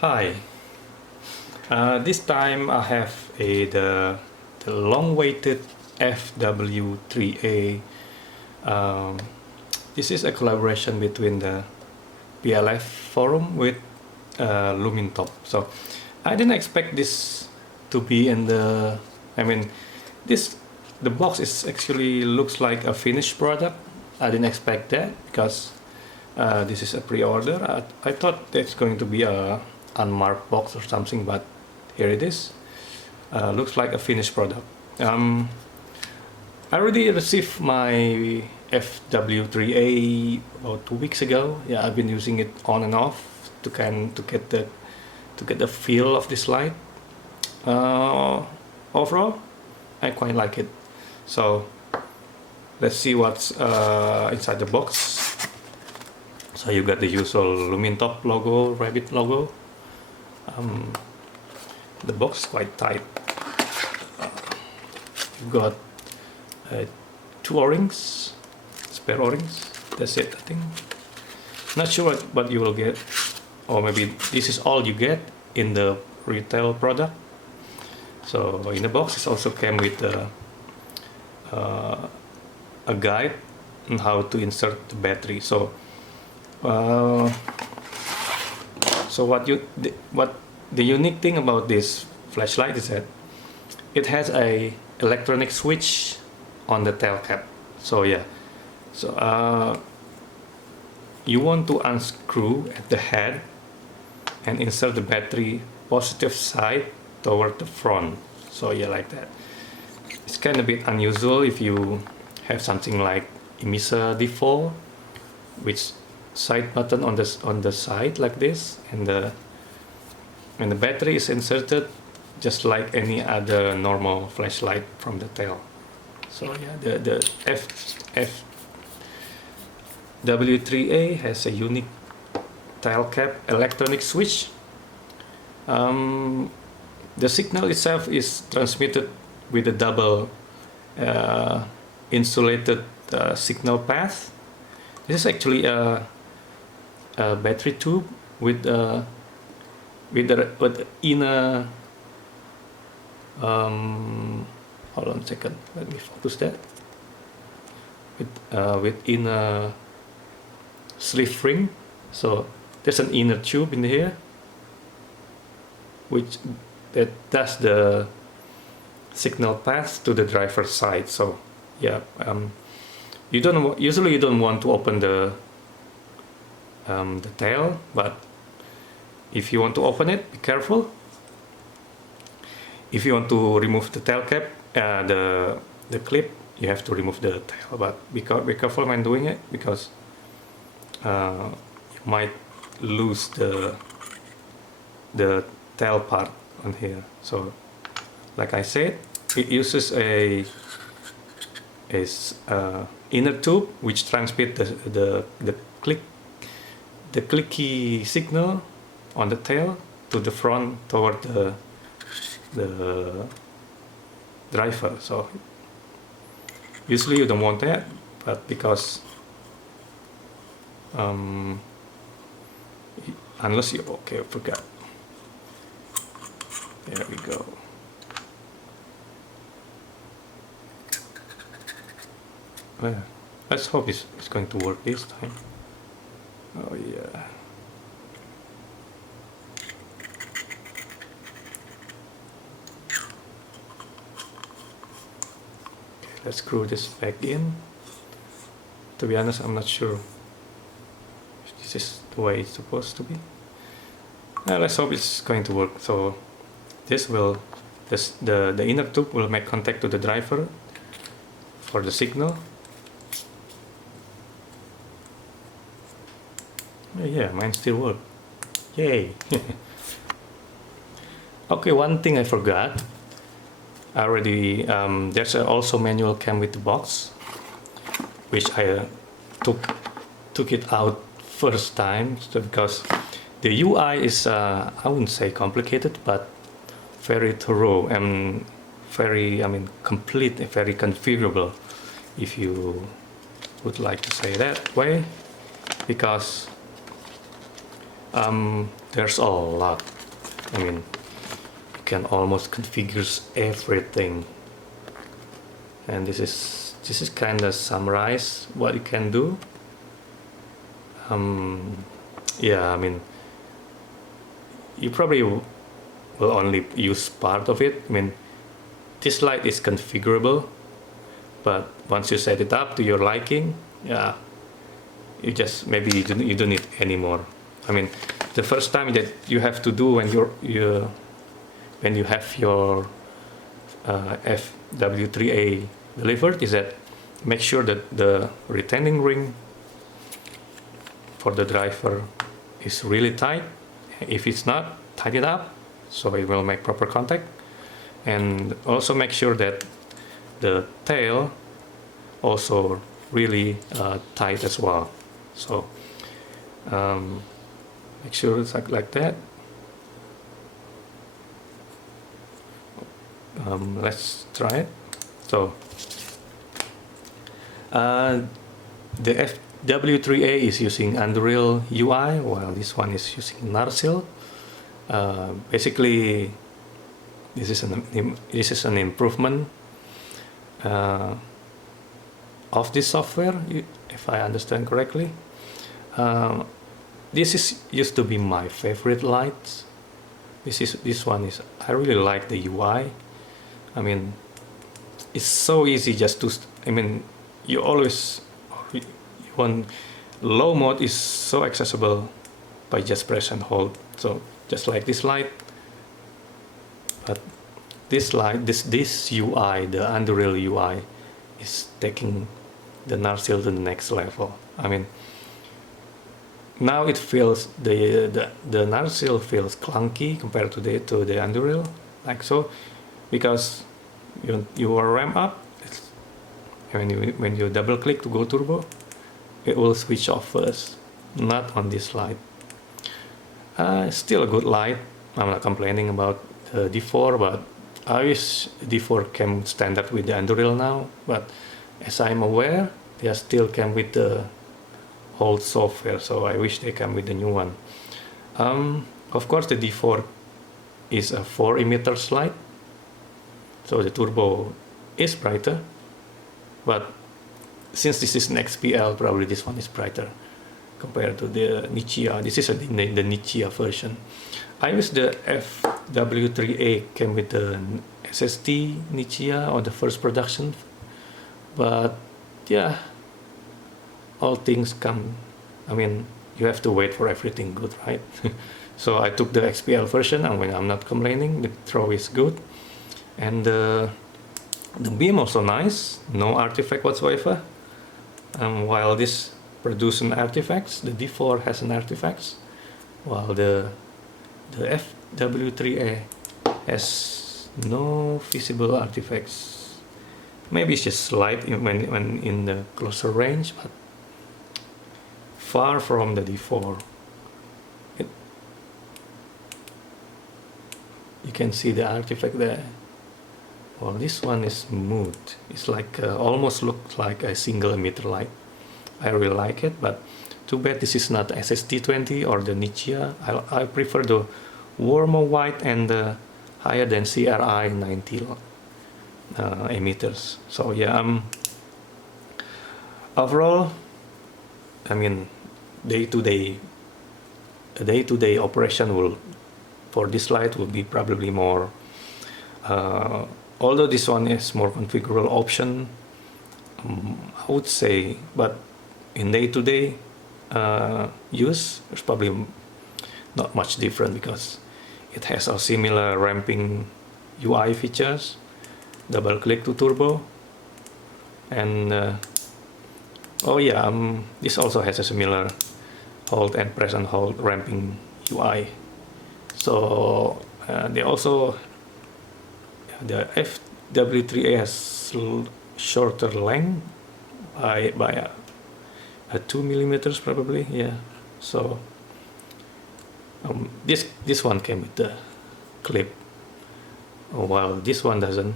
Hi, this time I have the long-awaited FW3A. This is a collaboration between the PLF forum with Lumintop. So I didn't expect this to be in the. The box is actually looks like a finished product. I didn't expect that because this is a pre-order. I thought it's going to be a unmarked box or something, but here it is. Looks like a finished product. I already received my FW3A about 2 weeks ago. Yeah, I've been using it on and off to get the feel of this light. Overall, I quite like it. So let's see what's inside the box. So you got the usual Lumintop logo, rabbit logo. The box is quite tight. You've got 2 O-rings, spare O-rings. That's it, I think. Not sure what you will get, or maybe this is all you get in the retail product. So in the box, it also came with a guide on how to insert the battery. So what the unique thing about this flashlight is that it has a electronic switch on the tail cap. So yeah, so you want to unscrew at the head and insert the battery positive side toward the front. So yeah, like that. It's kind of a bit unusual if you have something like emitter default, which side button on the side like this, and the battery is inserted just like any other normal flashlight from the tail. So yeah, the FW3A has a unique tail cap electronic switch. The signal itself is transmitted with a double insulated signal path. This is actually a battery tube with the inner. Hold on a second. Let me focus that. With inner sleeve ring. So there's an inner tube in here, that does the signal path to the driver's side. So yeah, usually you don't want to open the tail, but if you want to open it, be careful. If you want to remove the tail cap, the clip, you have to remove the tail, but be careful when doing it, because you might lose the tail part on here. So like I said, it uses a inner tube which transmits the clicky signal on the tail to the front toward the driver. So usually you don't want that, but because unless you I forgot. There we go. Well, let's hope it's going to work this time. Oh yeah. Okay, let's screw this back in. To be honest, I'm not sure if this is the way it's supposed to be. Let's hope it's going to work. So the inner tube will make contact to the driver for the signal. Yeah, mine still works. Yay! Okay, one thing I forgot. I already there's also manual came with the box, which I took it out first time, so because the UI is I wouldn't say complicated, but very thorough and very complete, very configurable, if you would like to say that way, because There's a lot. I mean, you can almost configure everything, and this is kind of summarize what you can do. Yeah, I mean, you probably will only use part of it. I mean, this light is configurable, but once you set it up to your liking, yeah, you just maybe you don't need any more. I mean, the first time that you have to do when when you have your FW3A delivered is that make sure that the retaining ring for the driver is really tight. If it's not, tighten it up so it will make proper contact, and also make sure that the tail also really tight as well. So make sure it's like that. Let's try it. So the FW3A is using Unreal UI, while this one is using Narsil. Basically, this is an improvement of this software, if I understand correctly. This used to be my favorite lights. This one is, I really like the UI. I mean, it's so easy just to, I mean, you want low mode is so accessible by just press and hold. So just like this light, but this light, this UI, the Unreal UI, is taking the Narsil to the next level. I mean, now it feels the Narsil feels clunky compared to the Unreal, like so, because you are ramp up. When you double click to go turbo, it will switch off first, not on this light. Still a good light. I'm not complaining about the D4, but I wish D4 came standard with the Unreal now. But as I'm aware, they still came with the old software, so I wish they come with the new one. Of course, the D4 is a 4 emitters light, so the turbo is brighter. But since this is an XPL, probably this one is brighter compared to the Nichia. This is the Nichia version. I wish the FW3A came with the SST Nichia or the first production, but yeah, all things come. I mean, you have to wait for everything good, right? So I took the XPL version, and when I'm not complaining, the throw is good, and the beam also nice, no artifact whatsoever. While this produces an artifacts, the D4 has an artifacts, while the FW3A has no visible artifacts. Maybe it's just slight when in the closer range, but far from the D4. You can see the artifact there. Well, this one is smooth. It's like almost looks like a single emitter light. I really like it, but too bad this is not SST20 or the Nichia. I prefer the warmer white and the higher than CRI 90 emitters. So yeah, overall, I mean, day-to-day operation will for this light will be probably more. Although this one is more configurable option, I would say, but in day-to-day use, there's probably not much different because it has a similar ramping UI features, double click to turbo, and oh yeah, this also has a similar hold and press and hold ramping UI. So they also, the FW3A has shorter length by a 2 millimeters probably, yeah. So this one came with the clip, while this one doesn't.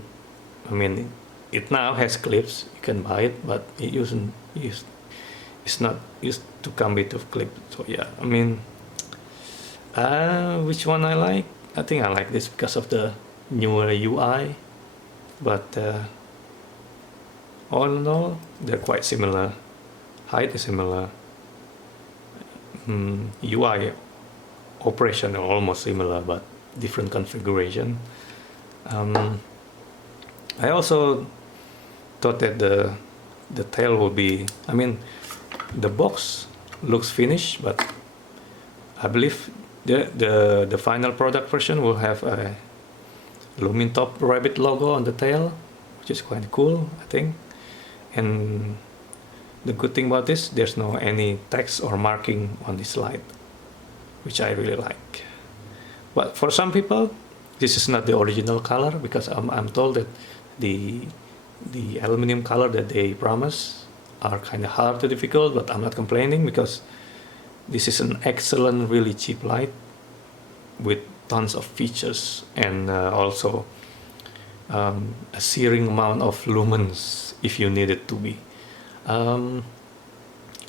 I mean, it now has clips, you can buy it, but it's not used to come with a clip. So yeah, I mean, Which one I like? I think I like this because of the newer UI, but all in all, they're quite similar. Height is similar. UI operation are almost similar, but different configuration. I also thought that the tail will be, I mean, the box looks finished, but I believe the final product version will have a Lumintop rabbit logo on the tail, which is quite cool, I think. And the good thing about this, there's no any text or marking on this light, which I really like. But for some people, this is not the original color, because I'm told that the aluminum color that they promise are kind of hard to difficult, but I'm not complaining because this is an excellent, really cheap light with tons of features, and also a searing amount of lumens if you need it to be.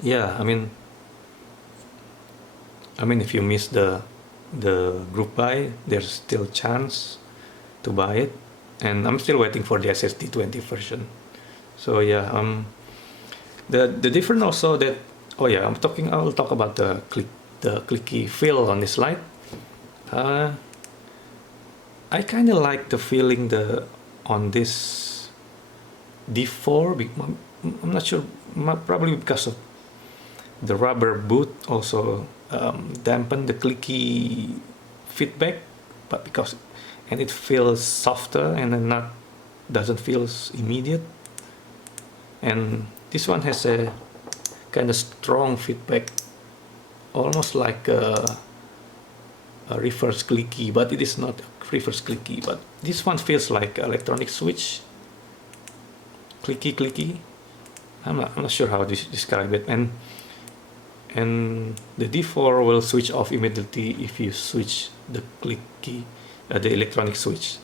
Yeah, I mean if you miss the group buy, there's still chance to buy it, and I'm still waiting for the SSD20 version. So yeah, the difference also that, oh yeah, I'll talk about the clicky feel on this light. I kind of like the feeling on this D4. I'm not sure, probably because of the rubber boot also dampen the clicky feedback, but and it feels softer and then doesn't feel immediate. And this one has a kind of strong feedback, almost like a reverse clicky, but it is not reverse clicky. But this one feels like electronic switch, clicky. I'm not sure how to describe it. And the D4 will switch off immediately if you switch the clicky, the electronic switch.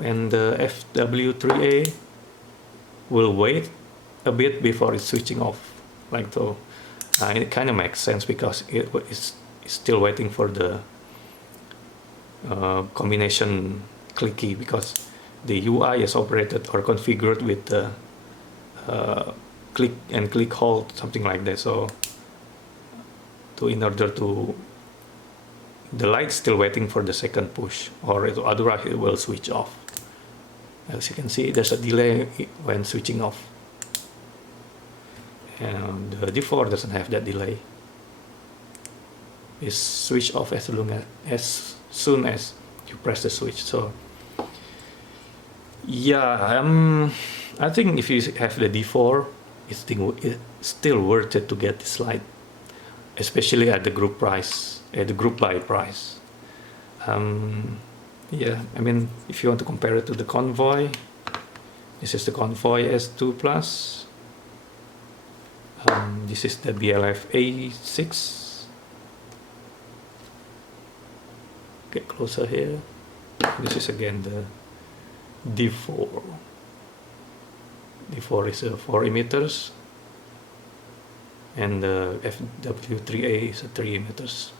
And the FW3A will wait a bit before it's switching off, like so. It kind of makes sense because it is still waiting for the combination clicky, because the UI is operated or configured with the click and click hold, something like that. So in order to, the light's still waiting for the second push, or otherwise it will switch off. As you can see, there's a delay when switching off, and the D4 doesn't have that delay. It's switch off as soon as you press the switch. So yeah, I think if you have the D4, it's still worth it to get this light, especially at the group price, at the group buy price. Yeah, I mean, if you want to compare it to the Convoy, this is the Convoy S2 Plus. This is the BLF A6. Get closer here. This is again the D4. D4 is 4 emitters, and the FW3A is 3 emitters.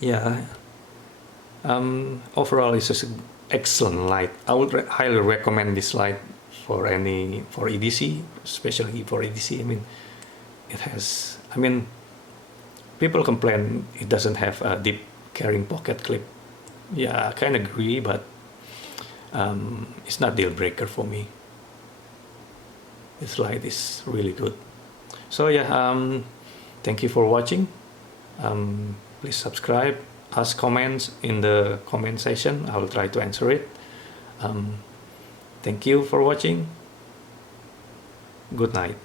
Yeah. Overall, it's just an excellent light. I would highly recommend this light for EDC, especially for EDC. I mean, it has. I mean, people complain it doesn't have a deep carrying pocket clip. Yeah, I kind of agree, but it's not deal breaker for me. This light is really good. So yeah, thank you for watching. Please subscribe, ask comments in the comment section. I will try to answer it. Thank you for watching. Good night.